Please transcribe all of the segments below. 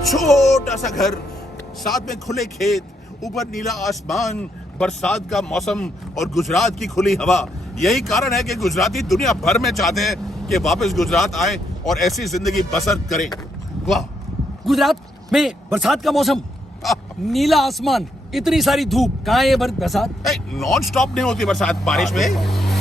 एक छोटा सा घर, साथ में खुले खेत, ऊपर नीला आसमान, बरसात का मौसम और गुजरात की खुली हवा। यही कारण है कि गुजराती दुनिया भर में चाहते हैं कि वापस गुजरात आए और ऐसी जिंदगी बसर करें। वाह, गुजरात में बरसात का मौसम, नीला आसमान, इतनी सारी धूप, कहाँ है बरसात? नॉन स्टॉप नहीं होती बरसात बारिश में,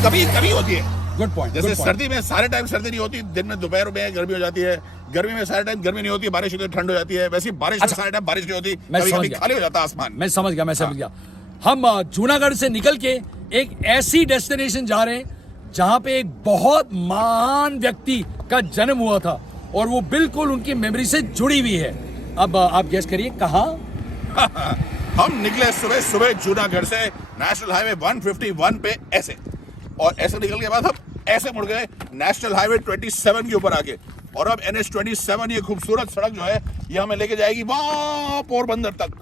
कभी कभी होती है। Good point. जैसे सर्दी में सारे टाइम सर्दी नहीं होती, दिन में दोपहर में गर्मी हो जाती है, गर्मी में सारे टाइम गर्मी नहीं होती, बारिश होती है ठंड हो जाती है, वैसे बारिश में सारे टाइम बारिश नहीं होती, कभी कभी खाली हो जाता आसमान। मैं समझ गया। हम जूनागढ़ से निकल के एक ऐसी डेस्टिनेशन जा रहे हैं जहां पे एक बहुत महान व्यक्ति का जन्म हुआ था और वो बिल्कुल उनकी मेमोरी से जुड़ी हुई है। अब आप गेस करिए कहाँ? हम निकले सुबह सुबह जूनागढ़ से नेशनल हाईवे 151 पे ऐसे, और ऐसे निकल के बाद हम ऐसे मुड़ गए नेशनल हाईवे 27 के ऊपर आके, और अब NH 27 ये खूबसूरत सड़क जो है ये हमें लेके जाएगी वहां पोरबंदर तक।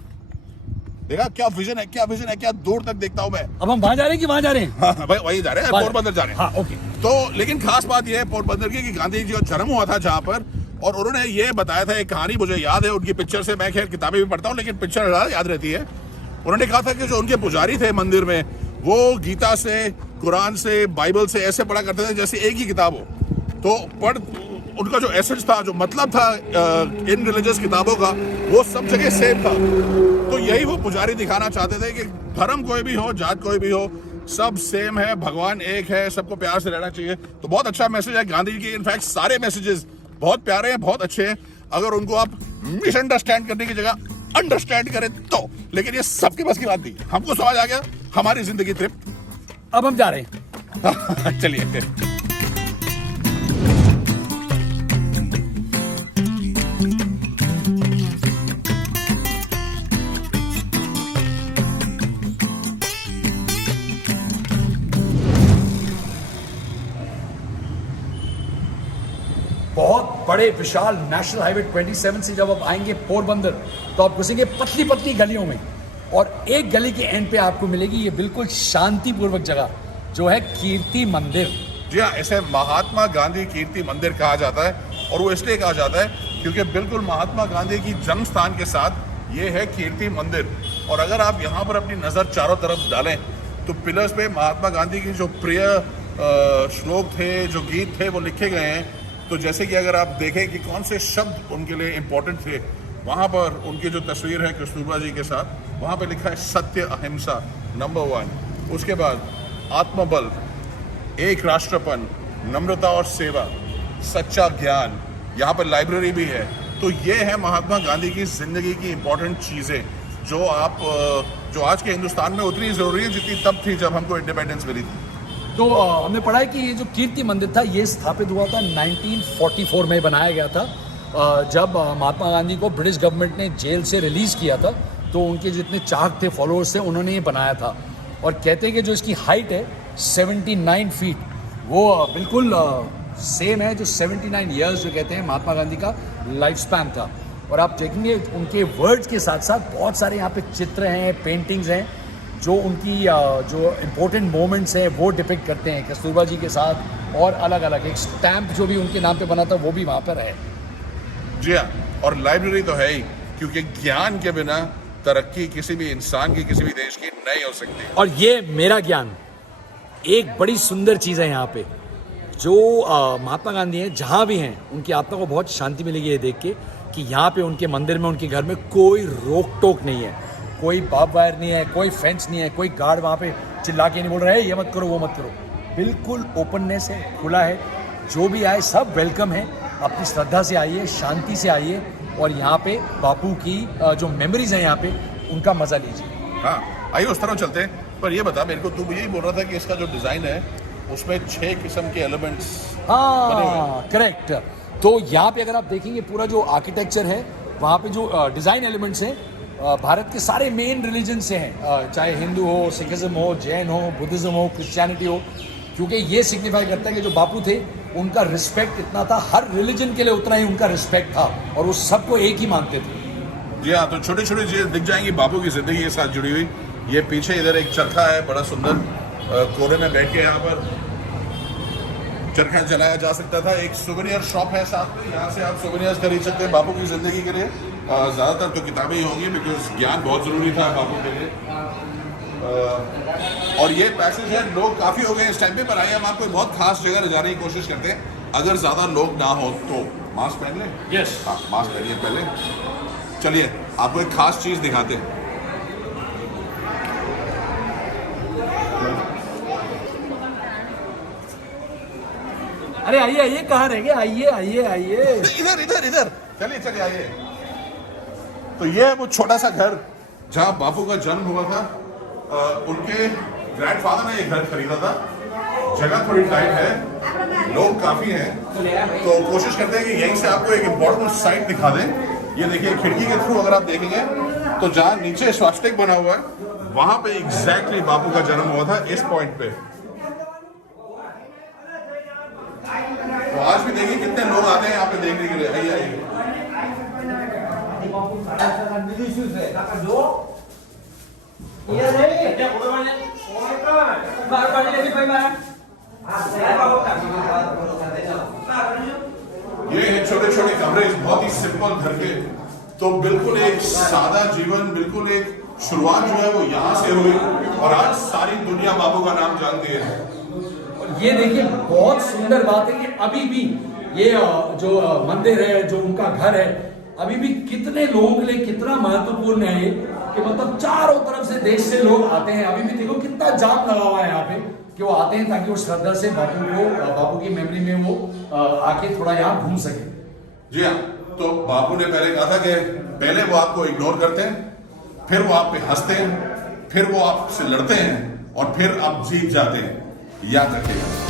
देखा क्या विजन है, क्या विजन है, क्या दूर तक देखता हूं मैं। अब हम वहां जा रहे हैं कि वहां जा रहे हैं? हाँ, भाई वही जा रहे हैं, पोरबंदर जा रहे हैं। हाँ, ओके। तो लेकिन खास बात यह है पोरबंदर की कि गांधी जी का जन्म हुआ था जहां पर, और उन्होंने ये बताया था, एक कहानी मुझे याद है उनकी पिक्चर से, मैं खैर किताबें भी पढ़ता हूँ लेकिन पिक्चर याद रहती है। उन्होंने कहा था कि जो उनके पुजारी थे मंदिर में, वो गीता से, कुरान से, बाइबल से ऐसे पढ़ा करते थे जैसे एक ही किताब हो। तो उनका जो एसेंस था, जो मतलब था इन रिलीजियस किताबों का, वो सब जगह सेम था। तो यही वो पुजारी दिखाना चाहते थे कि धर्म कोई भी हो, जात कोई भी हो, सब सेम है, भगवान एक है, सबको प्यार से रहना चाहिए। तो बहुत अच्छा मैसेज है गांधी जी की। इनफैक्ट सारे मैसेजेस बहुत प्यारे हैं, बहुत अच्छे हैं, अगर उनको आप मिसअंडरस्टैंड करने की जगह अंडरस्टैंड करें तो। लेकिन ये सबके बस की बात नहीं, हमको समझ आ गया, हमारी जिंदगी तृप्त। अब हम जा रहे हैं। चलिए। बहुत बड़े विशाल नेशनल हाईवे 27 से जब आप आएंगे पोरबंदर, तो आप घुसेंगे पतली पतली गलियों में, और एक गली के एंड पे आपको मिलेगी ये बिल्कुल शांतिपूर्वक जगह, जो है कीर्ति मंदिर। जी हाँ, इसे महात्मा गांधी कीर्ति मंदिर कहा जाता है, और वो इसलिए कहा जाता है क्योंकि बिल्कुल महात्मा गांधी की जन्म स्थान के साथ ये है कीर्ति मंदिर। और अगर आप यहाँ पर अपनी नज़र चारों तरफ डालें तो पिलर्स पे महात्मा गांधी की जो प्रिय श्लोक थे, जो गीत थे, वो लिखे गए हैं। तो जैसे कि अगर आप देखें कि कौन से शब्द उनके लिए इम्पोर्टेंट थे, वहाँ पर उनकी जो तस्वीर है कस्तूरबा जी के साथ, वहाँ पे लिखा है सत्य अहिंसा नंबर 1, उसके बाद आत्मबल, एक राष्ट्रपन, नम्रता और सेवा, सच्चा ज्ञान, यहाँ पर लाइब्रेरी भी है। तो ये है महात्मा गांधी की जिंदगी की इम्पोर्टेंट चीज़ें जो आज के हिंदुस्तान में उतनी ज़रूरी है जितनी तब थी जब हमको इंडिपेंडेंस मिली थी। तो हमने पढ़ा है कि ये जो कीर्ति मंदिर था ये स्थापित हुआ था 1944 में बनाया गया था, जब महात्मा गांधी को ब्रिटिश गवर्नमेंट ने जेल से रिलीज़ किया था। तो उनके जितने चाहक थे, फॉलोअर्स थे, उन्होंने ये बनाया था। और कहते हैं कि जो इसकी हाइट है 79 फीट, वो बिल्कुल सेम है जो 79 ईयर्स जो कहते हैं महात्मा गांधी का लाइफ स्पैन था। और आप देखेंगे उनके वर्ड्स के साथ साथ बहुत सारे यहाँ पे चित्र हैं, पेंटिंग्स हैं, जो उनकी जो इम्पोर्टेंट मोमेंट्स हैं वो डिपिक्ट करते हैं कस्तूरबा जी के साथ। और अलग अलग एक स्टैम्प जो भी उनके नाम पे बना था वो भी वहाँ पर है। जी हाँ, और लाइब्रेरी तो है ही, क्योंकि ज्ञान के बिना तरक्की किसी भी इंसान की, किसी भी देश की नहीं हो सकती। और ये मेरा ज्ञान, एक बड़ी सुंदर चीज़ है यहाँ पे, जो महात्मा गांधी हैं जहाँ भी हैं उनकी आत्मा को बहुत शांति मिलेगी ये देख के कि यहाँ पे उनके मंदिर में, उनके घर में कोई रोक टोक नहीं है, कोई बाब वायर नहीं है, कोई फेंस नहीं है, कोई गार्ड वहाँ पे चिल्ला के नहीं बोल रहा है ये मत करो वो मत करो। बिल्कुल ओपननेस है, खुला है, जो भी आए सब वेलकम है। अपनी श्रद्धा से आइए, शांति से आइए, और यहाँ पे बापू की जो मेमोरीज हैं यहाँ पे उनका मजा लीजिए। हाँ, आइए उस तरफ चलते हैं। पर ये बता मेरे को, तू यही बोल रहा था कि इसका जो डिज़ाइन है उसमें 6 किस्म के एलिमेंट्स। हाँ, करेक्ट। तो यहाँ पे अगर आप देखेंगे पूरा जो आर्किटेक्चर है, वहाँ पे जो डिज़ाइन एलिमेंट्स हैं भारत के सारे मेन रिलीजन से हैं, चाहे हिंदू हो, सिखिज्म हो, जैन हो, बुद्धिज्म हो, क्रिश्चियनिटी हो, क्योंकि ये सिग्निफाई करता है कि जो बापू थे उनका रिस्पेक्ट इतना था, हर रिलीजन के लिए उतना ही उनका रिस्पेक्ट था, और वो सबको एक ही मानते थे। जी हाँ, तो छोटी छोटी चीज़ें दिख जाएंगी बापू की जिंदगी के साथ जुड़ी हुई। ये पीछे इधर एक चरखा है, बड़ा सुंदर, कोने में बैठ के यहाँ पर चरखा चलाया जा सकता था। एक सुवेनियर शॉप है साथ में, यहाँ से आप सुवेनियर्स खरीद सकते हैं बापू की जिंदगी के लिए। ज़्यादातर तो किताबें ही होंगी, बिकॉज ज्ञान बहुत ज़रूरी था बापू के लिए। और ये पैसेज है, लोग काफ़ी हो गए इस टाइम पे, पर आइए हम आपको एक बहुत खास जगह ले जाने की कोशिश करते हैं। अगर ज़्यादा लोग ना हो तो मास्क पहन लें। यस, हाँ, मास्क पहनिए पहले। चलिए आपको एक खास चीज़ दिखाते हैं। अरे आइए आइए, कहाँ रह गए? आइए आइए आइए। इधर इधर इधर, चलिए चलिए आइए। तो ये है वो छोटा सा घर जहाँ बापू का जन्म हुआ था। उनके ग्रैंडफादर ने एक घर खरीदा था। जगह थोड़ी टाइट है, लोग काफी हैं, तो कोशिश करते हैं कि यहीं से आपको एक इम्पोर्टेंट साइट दिखा दें। ये देखिए खिड़की के थ्रू अगर आप देखेंगे तो जहाँ नीचे स्वास्तिक बना हुआ है, वहां पे एग्जैक्टली बापू का जन्म हुआ था, इस पॉइंट पे। तो आज भी देखिए कितने लोग आते हैं यहाँ पे देखने के लिए। आइए आइए। ये है छोटे छोटे कमरे इस बहुत ही सिंपल घर के। तो बिल्कुल एक सादा जीवन, बिल्कुल एक शुरुआत जो है वो यहाँ से हुई, और आज सारी दुनिया बापू का नाम जानती है। ये देखिए बहुत सुंदर बात है कि अभी भी ये जो मंदिर है, जो उनका घर है, अभी भी कितने लोगों के लिए कितना महत्वपूर्ण है ये, कि मतलब चारों तरफ से देश से लोग आते हैं। अभी भी देखो कितना जाम लगा हुआ है यहाँ पे, कि वो आते हैं ताकि वो श्रद्धा से बापू की मेमोरी में वो आके थोड़ा यहाँ घूम सके। जी हाँ, तो बापू ने पहले कहा था कि पहले वो आपको इग्नोर करते हैं, फिर वो आप पे हंसते हैं, फिर वो आपसे लड़ते हैं, और फिर आप जीत जाते हैं। याद रखिएगा।